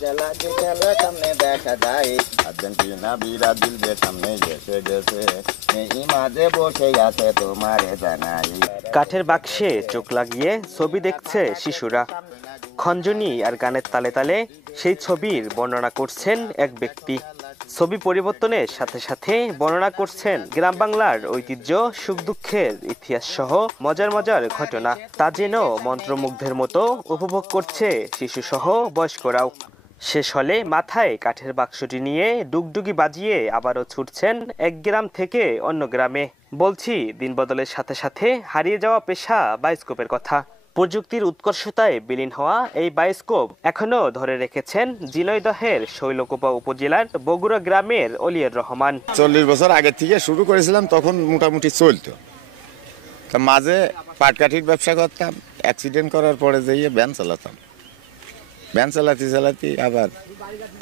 যে খেলা সামনে দেখা যায়, আর্জেন্টিনা ব্রাজিলের সামনে এসে গেছে, এই মাঝে বসে আছে তোমারে জানাই। কাঠের বাক্সে চোখ লাগিয়ে ছবি দেখছে শিশুরা। খঞ্জনি আর গানের তালে তালে সেই ছবির বর্ণনা করছেন এক ব্যক্তি। ছবি পরিবর্তনের সাথে সাথে বর্ণনা করছেন গ্রাম বাংলার ঐতিহ্য, সুখ দুঃখের ইতিহাস সহ মজার মজার ঘটনা। তা যেন মন্ত্রমুগ্ধের মতো উপভোগ করছে শিশু সহ বয়স্করাও। শেষ হলে মাথায় কাঠের বাক্সটি নিয়ে ডুগডুগি বাজিয়ে আবারও ছুটছেন এক গ্রাম থেকে অন্য গ্রামে। বলছি দিন বদলের সাথে সাথে হারিয়ে যাওয়া পেশা বায়োস্কোপের কথা। প্রযুক্তির উৎকর্ষতায় বিলীন হওয়া এই বায়োস্কোপ এখনো ধরে রেখেছেন ঝিনাইদহের শৈলকুপা উপজেলার বগুড়া গ্রামের অলিয়ার রহমান। 40 বছর আগে থেকে শুরু করেছিলাম, তখন মোটামুটি চলতো। তা মাঝে পাটকাঠির ব্যবসা করতাম, অ্যাক্সিডেন্ট করার পরে যেয়ে ভ্যান চালাতাম। ভ্যান চালাতে চালাতে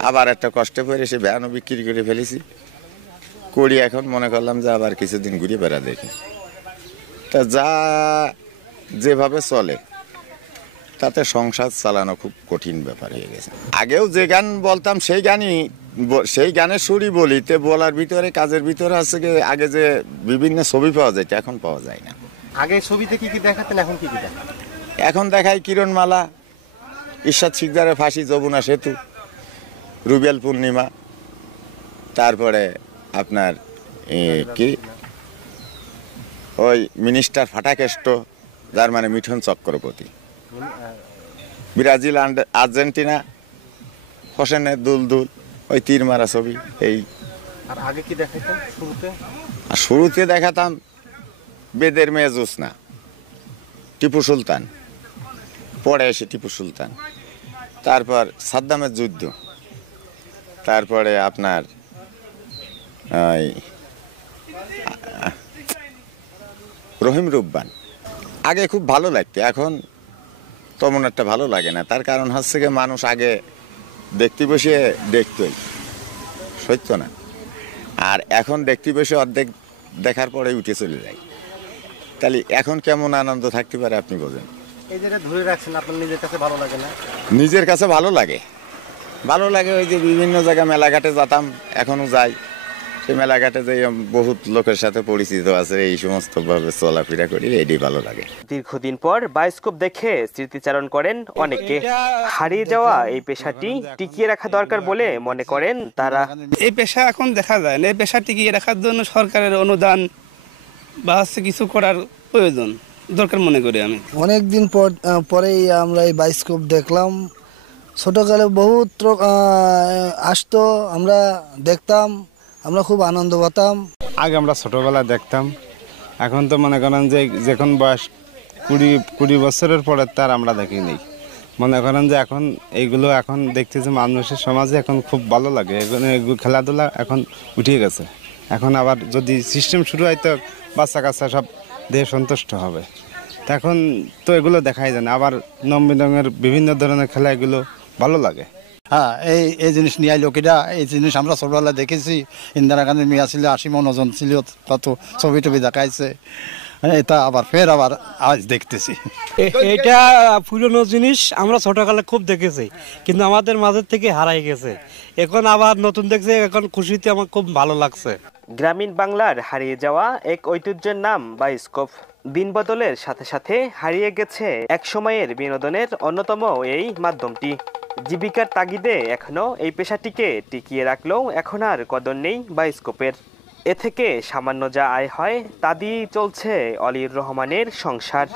আবার একটা কষ্টে পড়ে সে ভ্যানও বিক্রি করে ফেলেছি। করি এখন মনে করলাম যে আবার কিছুদিন ঘুরে বেড়া দেখি। তা যা যেভাবে চলে তাতে সংসার চালানো খুব কঠিন ব্যাপার হয়ে গেছে। আগেও যে গান বলতাম সেই গানের সুরই বলি, তে বলার ভিতরে কাজের ভিতরে আছে আগে যে বিভিন্ন ছবি পাওয়া যায় এখন পাওয়া যায় না। আগে ছবিতে কি কি দেখাতেন, এখন কি কি দেখান? এখন দেখাই কিরণমালা, ঈশ্বর শিকদারের ফাঁসি, যমুনা সেতু, রুবেল পূর্ণিমা, তারপরে আপনার কি ওই মিনিস্টার ফাটাকেষ্ট, যার মানে মিঠুন চক্রবর্তী, ব্রাজিল আর্জেন্টিনা, হোসেনের দুলদুল, ওই তীর মারা ছবি। এই আর আগে কি দেখাতেন শুরুতে? আর শুরুতে দেখাতাম বেদের মেয়ে জোসনা, টিপু সুলতান, পরে এসে টিপু সুলতান, তারপর সাদ্দামের যুদ্ধ, তারপরে আপনার রহিম রুব্বান। আগে খুব ভালো লাগতো, এখন তেমন একটা ভালো লাগে না। তার কারণ হচ্ছে গিয়ে মানুষ আগে দেখতে বসে দেখতই, সত্য না। আর এখন দেখতে বসে অর্ধেক দেখার পরে উঠে চলে যায়। তাহলে এখন কেমন আনন্দ থাকতে পারে আপনি বোঝেন। এই যেটা ধরে রাখছেন, আপনার নিজের কাছে ভালো লাগে না? নিজের কাছে ভালো লাগে, ভালো লাগে। ওই যে বিভিন্ন জায়গায় মেলাঘাটে যেতাম, এখনো যাই। সেই মেলাঘাটে যে বহুত লোকের সাথে পরিচিত আছে, এই সমস্ত ভাবে চলাফেরা করি, এটাই ভালো লাগে। দীর্ঘদিন পর বায়োস্কোপ দেখে স্মৃতিচারণ করেন অনেকে। হারিয়ে যাওয়া এই পেশাটি টিকিয়ে রাখা দরকার বলে মনে করেন তারা। এই পেশা এখন দেখা যায় না। এই পেশা টিকিয়ে রাখার জন্য সরকারের অনুদান বা কিছু করার প্রয়োজন দরকার মনে করি আমি। অনেকদিন পরেই আমরা এই বায়োস্কোপ দেখলাম। ছোটকালে বহুত আসতো, আমরা দেখতাম, আমরা খুব আনন্দ পেতাম। আগে আমরা ছোটবেলায় দেখতাম, এখন তো মনে করেন যে যখন বয়স 20 বছরের পরে তার আমরা দেখি নেই। মনে করেন যে এখন এইগুলো এখন দেখতেছি মানুষের সমাজে এখন খুব ভালো লাগে। খেলাধুলা এখন উঠে গেছে। এখন আবার যদি সিস্টেম শুরু হয় তো বাচ্চা কাচ্চা সব দেহে সন্তুষ্ট হবে। এখন তো এগুলো দেখাই যায় না। আবার রঙের বিভিন্ন ধরনের খেলা, এগুলো ভালো লাগে। হ্যাঁ, এই জিনিস নিয়ে লোকেরা, এই জিনিস আমরা ছোটবেলা দেখেছি। ইন্দিরা গান্ধী মেয়া ছিল, 80 মন ওজন ছিল, কত ছবি টবি দেখাইছে। এটা আবার আজ দেখতেছি। এটা পুরনো জিনিস আমরা ছোটকালে খুব দেখেছি, কিন্তু আমাদের মাঝের থেকে হারাই গেছে। এখন আবার নতুন দেখছে, এখন খুশিতে আমার খুব ভালো লাগছে। গ্রামীণ বাংলার হারিয়ে যাওয়া এক ঐতিহ্যের নাম বায়োস্কোপ। দিন বদলের সাথে সাথে হারিয়ে গেছে এক সময়ের বিনোদনের অন্যতম এই মাধ্যমটি। জীবিকার তাগিদে এখনো এই পেশাটিকে টিকিয়ে রাখলেও এখন আর কদর নেই বায়োস্কোপের। এ থেকে সামান্য যা আয় হয় তা দিয়েই চলছে অলির রহমানের সংসার।